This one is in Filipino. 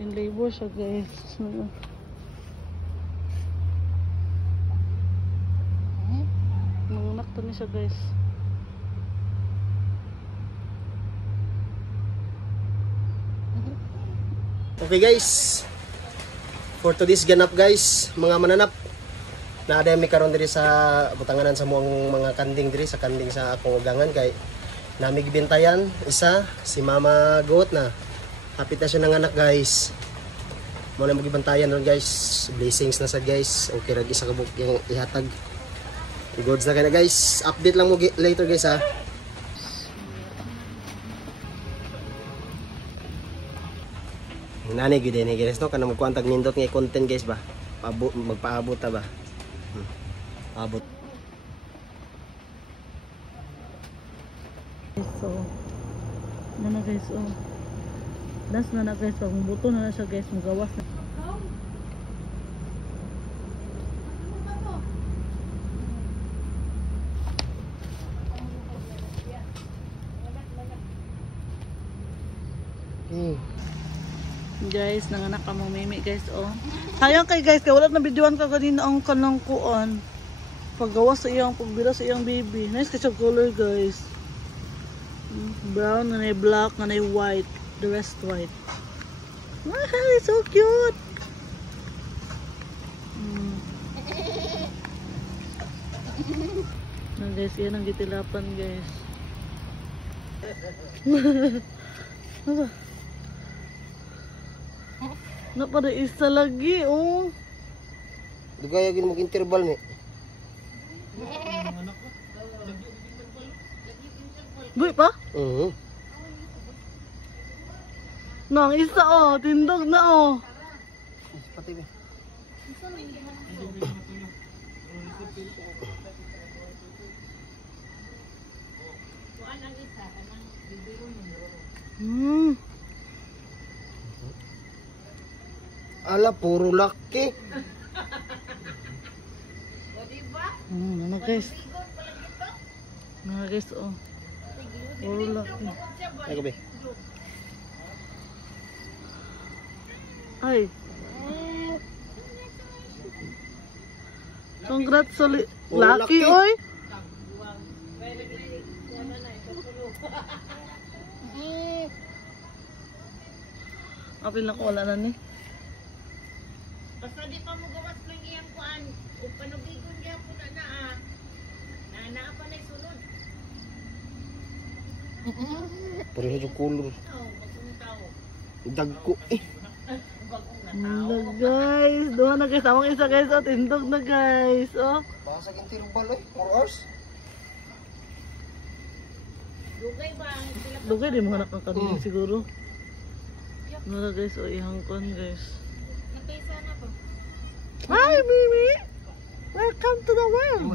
In labor siya guys. Nanganak to niya siya guys. Okay guys, for today's ganap guys, mga mananap, naadami karon diri sa butanganan sa muang mga kanding diri sa kanding sa akong ugangan kay namig bintayan isa si Mama Goat na hapit na siya ng anak guys. Mo na magibantayan ron guys, blessings na sad guys. Okay ra isa ka buk yung ihatag. Goods na kaya guys, update lang mo later guys ha. Nani gud ni guys no kana magkuantag nindot nga content guys ba. Magpaabot ta ba. Abot. So, na guys oh. Das na guys, pag buto na siya guys, magawas na. Guys, nanganak ka mong mimi guys oh. Sayang kay guys, kaya wala na videoan ka kanina ang kanang kuan. Paggawa sa iyang, pagbila sa iyang baby. Nice kasi color guys. Brown, nanay black, nanay white. The rest white. Ah, so cute! Nah guys, yan ang gitilapan guys. Na pada isa lagi oh. Dugay gyud mo interval ni. Buy pa? Nang isa oh, tindog na oh. Pati be. Ala puro laki. Ano guys? Ano guys oh. Puro laki. Ay gabi. Ay. Congrats sa laki oy. Apil na ko wala na ni. Basta di pa mo gawas ng iyang kuan. Kung panubigon niya po na naa pa na sunod. Pareho yung color. Bagong tao. Dagko eh. Bagong na Hello guys, doon na guys, amang isa guys, oh, tindog na guys, oh. Basag interval eh, 4 hours. dugay ba ang sila Dugay di mga nakakaroon siguro. Ano na guys, oh, ihangkon guys. napisa na ba? Hi Mimi! Welcome to the world! Mo